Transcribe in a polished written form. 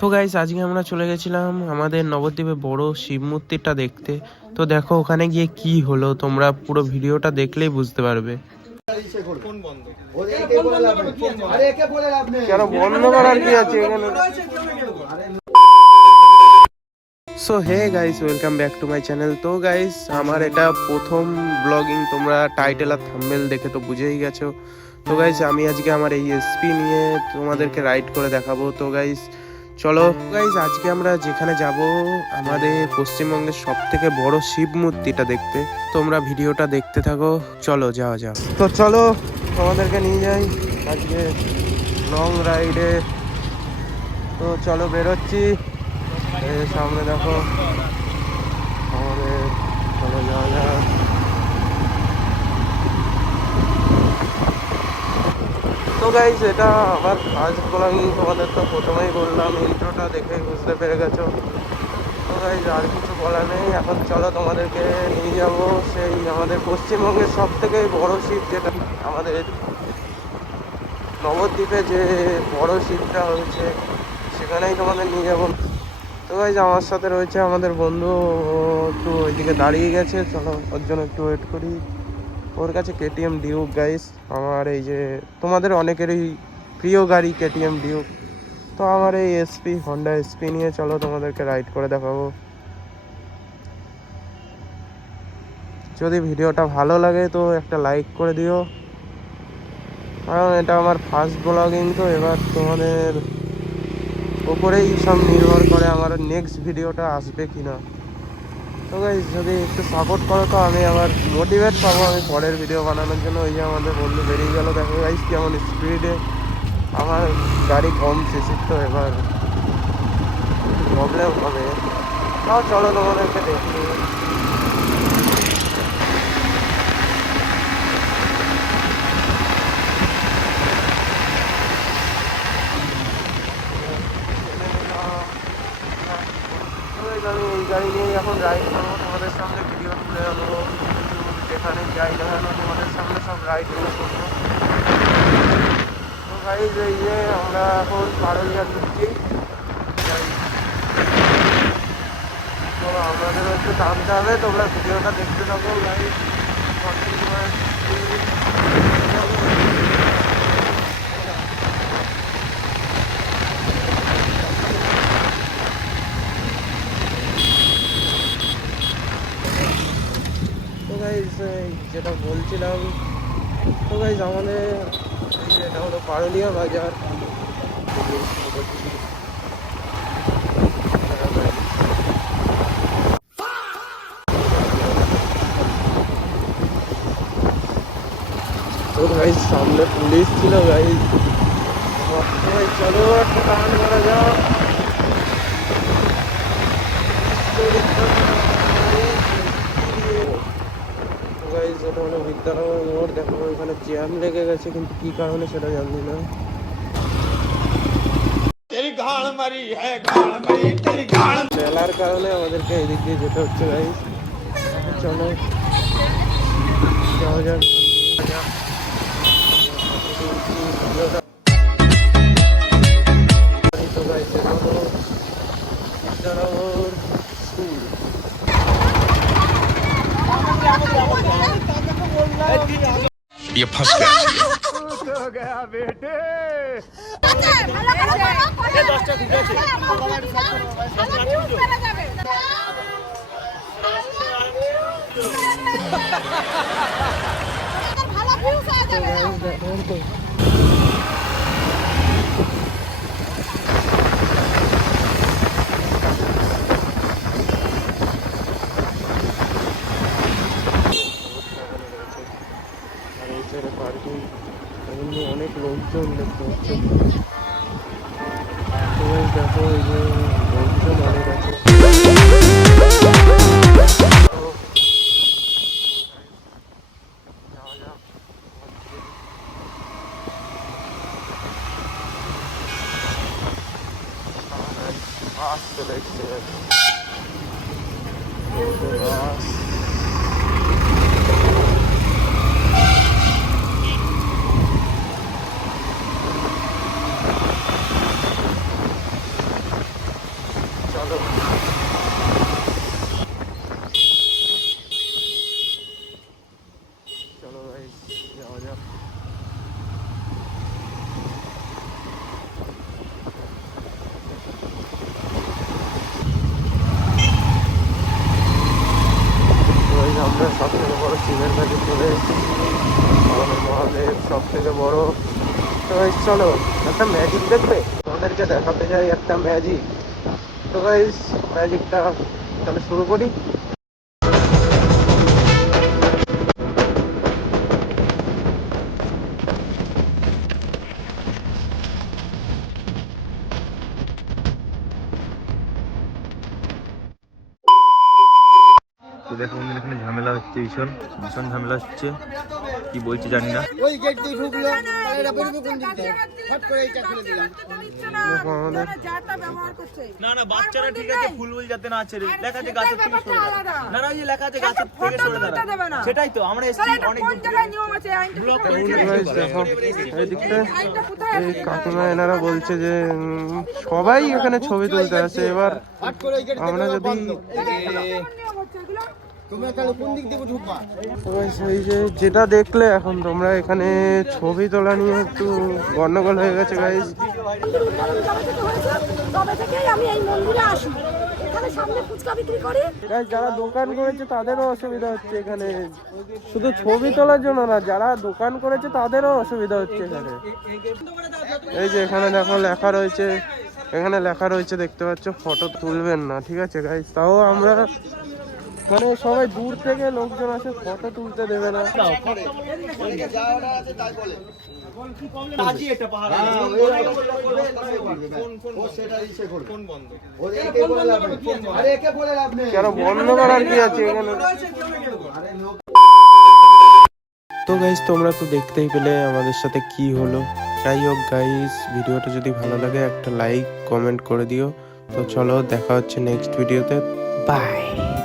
তো গাইস আজকে আমরা চলে গেছিলাম আমাদের নবদ্বীপে বড় শিব মূর্তিটা দেখতে। তো দেখো ওখানে গিয়ে কি হলো, তোমরা পুরো ভিডিওটা দেখলেই বুঝতে পারবে। কেন বন্ধ করার কি আছে এখানে? So hey guys, welcome back to my channel. তো গাইস আমার এটা প্রথম ব্লগিং, তোমরা টাইটেল আর থাম্বনেল দেখে তো বুঝেই গেছো। তো গাইস আমি আজকে আমার এই এসপি নিয়ে তোমাদেরকে রাইড করে দেখাবো। তো গাইস চলো গাইস, আজকে আমরা যেখানে যাব আমাদের পশ্চিমবঙ্গের সব থেকে বড় শিব মূর্তিটা দেখতে। তোমরা ভিডিওটা দেখতে থাকো, চলো যাওয়া যাক। তো চলো তোমাদেরকে নিয়ে যাই আজকে লং রাইডে। তো চলো বেরোচ্ছি, সামনে দেখো আমাদের, চলো যাওয়া যাক। তো গাইস এটা আবার ফার্স্ট ব্লগিং, তোমাদের তো প্রথমেই বললাম, ইন্ট্রোটা দেখেই বুঝতে পেরে গেছো। তো গাইস আর কিছু বলা নেই, এখন চলো তোমাদেরকে নিয়ে যাব সেই আমাদের পশ্চিমবঙ্গের সব থেকে বড় শিব, যেটা আমাদের নবদ্বীপে যে বড় শিবটা হয়েছে সেখানেই তোমাদের নিয়ে যাবো। তো গাইস আমার সাথে রয়েছে আমাদের বন্ধু, একটু ওইদিকে দাঁড়িয়ে গেছে, চলো ওর জন্য একটু ওয়েট করি। ওর কাছে কেটিএম ডিউক গাইস, আমার এই যে তোমাদের অনেকেরই প্রিয় গাড়ি কেটিএম ডিউক। তো আমার এই এসপি হন্ডা এসপি নিয়ে চলো তোমাদেরকে রাইড করে দেখাবো। যদি ভিডিওটা ভালো লাগে তো একটা লাইক করে দিও, কারণ এটা আমার ফার্স্ট ব্লগিং। তো এবার তোমাদের ওপরেই সব নির্ভর করে আমার নেক্সট ভিডিওটা আসবে কিনা। তো গাইস যদি একটু সাপোর্ট করো তো আমি আবার মোটিভেট পাবো আমি পরের ভিডিও বানানোর জন্য। ওই যে আমাদের বন্ধু বেরিয়ে গেল, দেখো গাইস কেমন স্পিডে। আমার গাড়ি কম সিসির, তো এবার প্রবলেম হবে। তাও চলো তোমাদেরকে দেখি। আমি এই গাড়ি নিয়ে এখন রাইড করবো, তোমাদের সামনে ভিডিও তুলে আনবো, যেখানে যাই না কেন তোমাদের সামনে সব রাইডগুলো করবো। তো গাইজ এই যে আমরা এখন পারুলিয়া ঢুকছি, তো আমাদেরও একটু টানতে হবে, তোমরা ভিডিওটা দেখতে থাকো গাইজ। তো গাইজ যেটা বলছিলাম, তো গাইজ আমাদের এটা হলো পারুলিয়া বাজার। তো গাইজ সামনে পুলিশ ছিল গাইজ। চলো একটা টান করা যাক। গাইজ এটা হলো বিদ্যানগর মোড়, দেখো এখানে জ্যাম লেগে গেছে, কিন্তু কি কারণে সেটা জানি না। মেলার কারণে আমাদেরকে এদিক দিয়ে যেতে হচ্ছে গাইজ। চলো যাওয়া যাক। তো গাইজ এটা হলো বিদ্যানগর স্কুল। ये फंस गया। हो गया बेटे। পার্কিং এমনি অনেক লোকজন দেখতে হচ্ছে। দেখো এই যে লোকজন অনেক আছে। বাস চলে এসছে, বাস। চলো চলো ভাই যাওয়া যাক। আমরা সব থেকে বড় শিবের কাছে চলে এসেছি, আমাদের মহাদেব সব থেকে বড়। তো গাইস চলো একটা ম্যাজিক দেখবে, তোমাদেরকে দেখাতে যাই একটা ম্যাজিক। তো গাইস ম্যাজিকটা তাহলে শুরু করি। তো দেখো বন্ধু, এখানে ঝামেলা হচ্ছে, ভীষণ ভীষণ ঝামেলা হচ্ছে, কি বলছে জানি না। ওই গেট দিয়ে ঢুকলো, তাহলে এটা বেরোবে কোন দিক থেকে? হট করে এইটা খুলে দিলাম। না না, বাচ্চারা ঠিক আছে, ফুল ফুল যাতে না আছে, লেখা আছে গাছের থেকে সরে দাঁড়া। না না, ওই যে লেখা আছে গাছের থেকে সরে দাঁড়া, সেটাই তো আমরা এসেছি অনেক দূর থেকে। ব্লক করেছি। গাইস দেখো এইদিকটা এই কাকিমা এনারা বলছে যে সবাই এখানে ছবি তুলতে আসে। এবার হট করে এই গেট আমরা যদি তোমরা তাহলে কোন দিক দিয়ে ঢুকবা? এই যে যেটা দেখলে এখন তোমরা এখানে ছবি তোলা নিয়ে একটু গন্ডগোল হয়ে গেছে গাইস। তবে থেকেই আমি এই মন্দিরে আসি, এখানে সামনে ফুচকা বিক্রি করি। গাইস যারা দোকান করেছে তাদেরও অসুবিধা হচ্ছে এখানে, শুধু ছবি তোলার জন্য না, যারা দোকান করেছে তাদেরও অসুবিধা হচ্ছে এখানে। এই যে এখানে দেখো লেখা রয়েছে, এখানে লেখা রয়েছে দেখতে পাচ্ছ ফটো তুলবেন না, ঠিক আছে গাইস। তাও আমরা মানে সবাই দূর থেকে লোকজন আসে, ফটো তুলতে দেবে না। কেন বন্ধ করার কি আছে এখানে? তো গাইস তোমরা তো দেখতেই পেলে আমাদের সাথে কি হলো। যাই হোক গাইস, ভিডিওটা যদি ভালো লাগে একটা লাইক কমেন্ট করে দিও। তো চলো দেখা হচ্ছে নেক্সট ভিডিওতে, বাই।